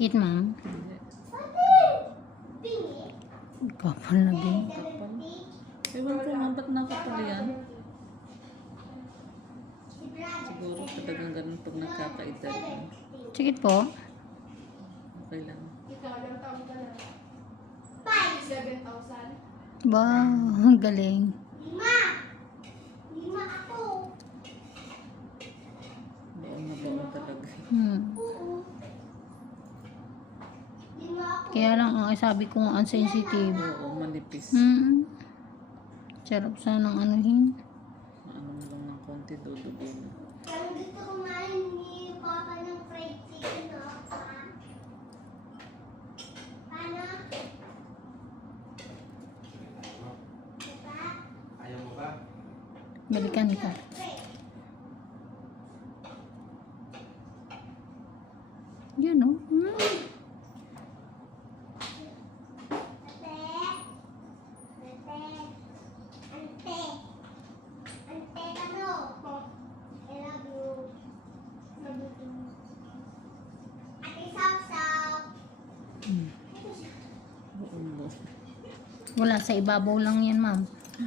Eat, ma'am. Hindi. Ate! Bingi? Kapal na din. 70? Ewan ko nga, ba't nakapal yan? Siguro talagang ganun pag nakakaedad. no? Sige po. Okay lang. Ikaw, ilang taon ka na? Five. 7,000? Wow, ang galing. Lima. Lima ako. Baon talaga. Hmm. Kaya lang ang sabi ko ang sensitive. Oo, manipis. Hmm. Sarap sanang anuhin. Ano mo lang ng konti, dudugo na. Ang gusto kumain ni Papa ng fried chicken, no? Paano? Diba? Ayaw mo ba? Balikan ka. Yan oh. Hmm. Ate. Ate. Ante. Ante, ano? I love you. Ate Sapsap. Hmm. Oo mo. Wala sa ibabaw lang yan, ma'am. Ka.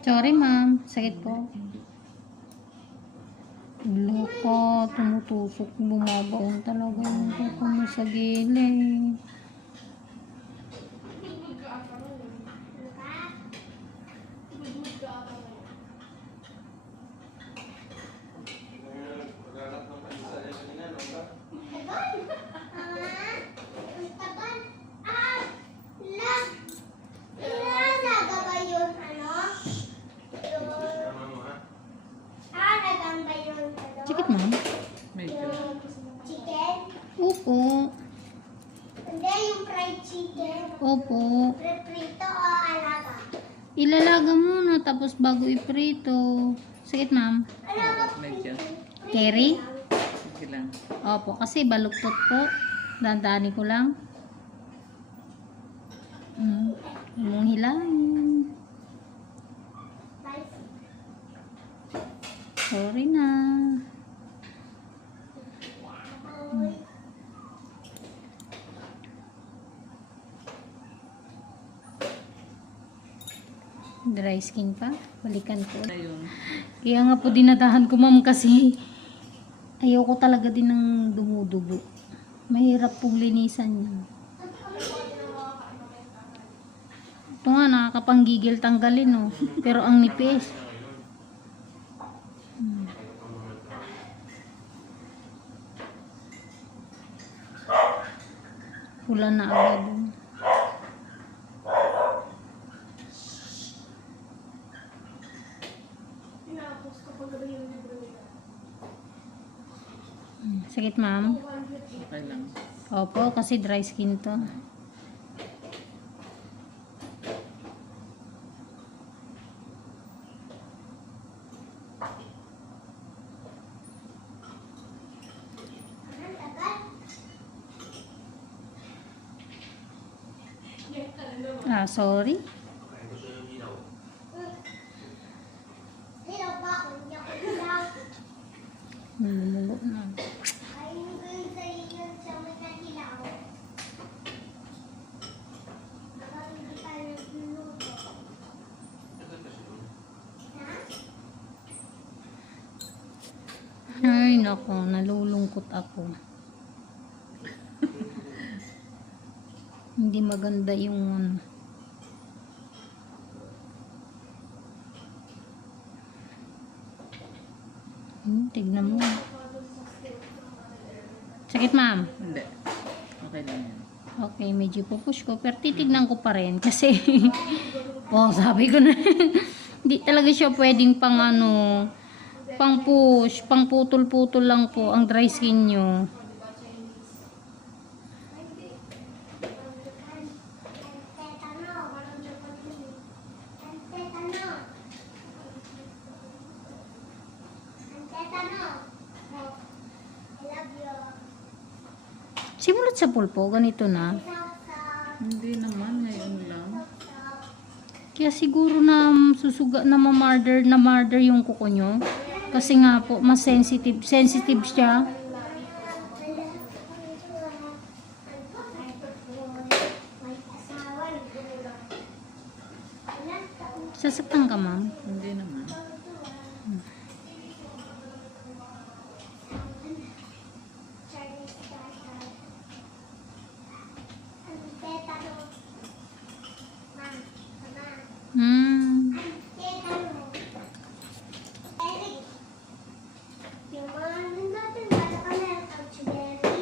Sorry, ma'am. Sakit po. Loko, tumutusok, bumabaon talaga yung kuko mo sa gilid. Budmud ka ata ngayon. Diba? Budmud ka ata ngayon. Maghanap ng panisa niya kanina, no ba? Taban? Mama? Ang taban? Ah! La! Ilalaga ba yun, ano? Yung... Tama mo, ha? Ah, lagang ba yun, ano? Sakit, ma'am. Medyo. Yung chicken? Opo. Hindi, yung fried chicken. Opo. Preprito o alaga? Ilalaga muna tapos bago iprito. Sakit, ma'am. Alaga. Kerry? Sige lang. Opo, kasi baluktot po. Dandani ko lang. Hmm. Mong. Spicy. Sorry na. Dry skin pa. Balikan ko. Ayun. Kaya nga po dinadahan ko ma'am kasi ayoko talaga din ng dumudugo. Mahirap pong linisan niya. Ito nga nakakapanggigil tanggalin no. Pero ang nipis. Hmm. Pula na agad. Sakit ma'am. 200 Okay lang. Opo, kasi dry skin to. Ah, sorry. Kaya gusto yung ilaw. Hilaw pa ako, hindi ako hilaw. Lumulog na. Ayun ko yung sa iyo sa mga hilaw. Baka hindi ka nagluluto. Tagal kasi doon. Ha? Ay, nako, nalulungkot ako. Hindi maganda yung ano. Hmm, tignan mo. Sakit, ma'am. Hindi. Okay lang yan. Okay, medyo pupush ko. Pero titignan ko pa rin kasi... oh, sabi ko na. Hindi talaga siya pwedeng pang ano... Pang push, pang putol-putol lang po ang dry skin nyo. Simulat sa pulpo, ganito na. Hindi naman. Ngayon lang. Kaya siguro na susuga na ma-murder na murder yung kuko nyo. Kasi nga po, mas sensitive. Sensitive siya. Sasaktan ka, ma'am. Hindi naman. Chinese starter. Ang teta no. Ma, mama. Hmm. Ang teta no. Eric. Yung mga ano natin, wala ka na ang chuberi.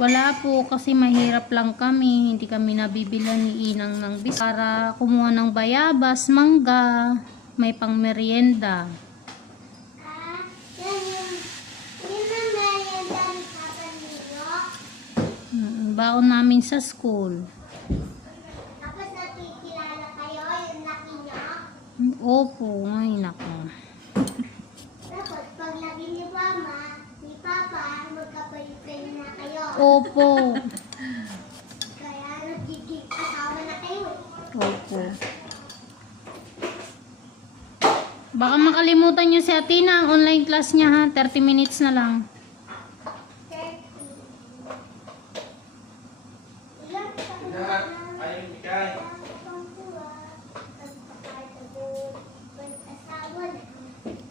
Wala po kasi mahirap lang kami. Hindi kami nabibilan ni Inang ng bis para kumuha ng bayabas, mangga, may pang merienda. Ah, yan yung, yun ang merienda ni Papa Nino. Mm, Baon namin sa school. Tapos nakikilala kayo, yung laki niyo. Mm, Opo, ay nako. Tapos pag lagi ni Mama, ni Papa, magkapalit-kalit na kayo. Opo. Kaya nagiging asawa na kayo. eh. Opo. Baka makalimutan nyo si Atina ang online class niya ha. 30 minutes na lang. 30. Ilang taon Hindi, na ayaw yung bigay. ang tuwa, nagpapatago, mag-asawa na.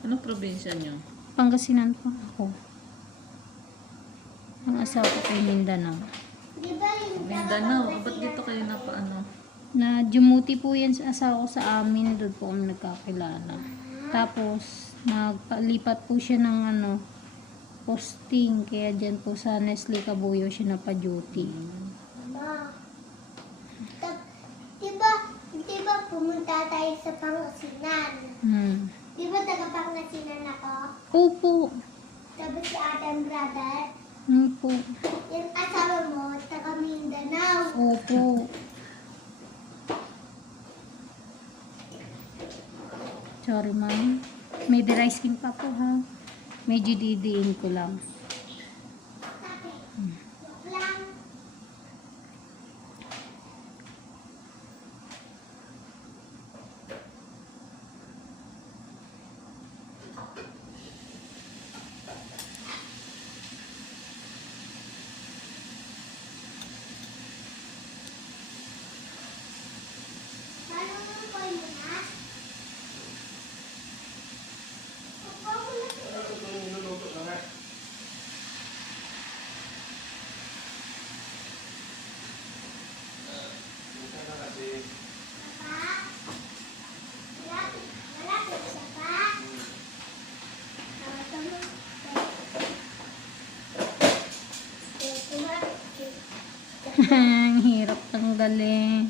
Anong probinsya nyo? Pangasinan po ako. Ang asawa ko kay Mindanao. Mindanao. Ba't dito kayo na paano? Na dumuti po yan sa asawa ko sa amin. Doon po kami nagkakilala. Tapos, nagpalipat po siya ng ano, posting. Kaya dyan po sa Nestle Kabuyo siya napa-duty. Ma. Tap- Di ba, di ba pumunta tayo sa Pangasinan? Hmm. Di ba taga Pangasinan ako? Opo. Tapos si Adam brother, Hmm po. yung asawa mo, taga Mindanao. Opo. Sorry, ma'am. May dry skin pa po, ha? Medyo didiin ko lang. Sabi, joke lang. Paano mo po yun, ha? Papa, wala ka. Ano ito yung niluluto na nga? Ah, minsan na kasi, Papa? Wala ka. Wala ka siya pa? Tawag ka mo. Eh, kumar- Ang mo.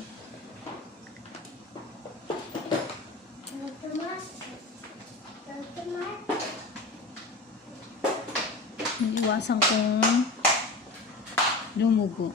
Iwasan kong lumugo.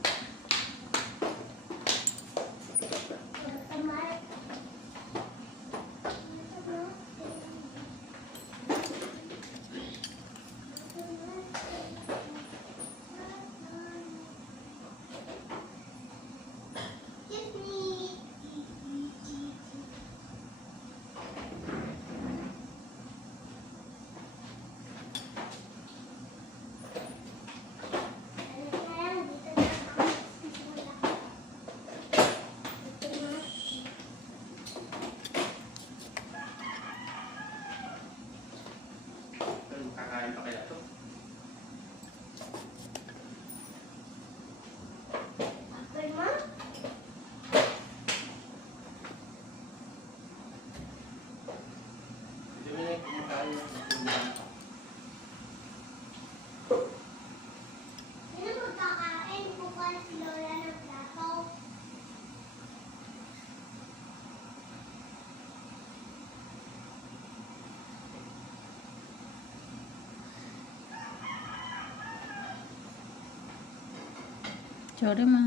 Chờ đấy mà.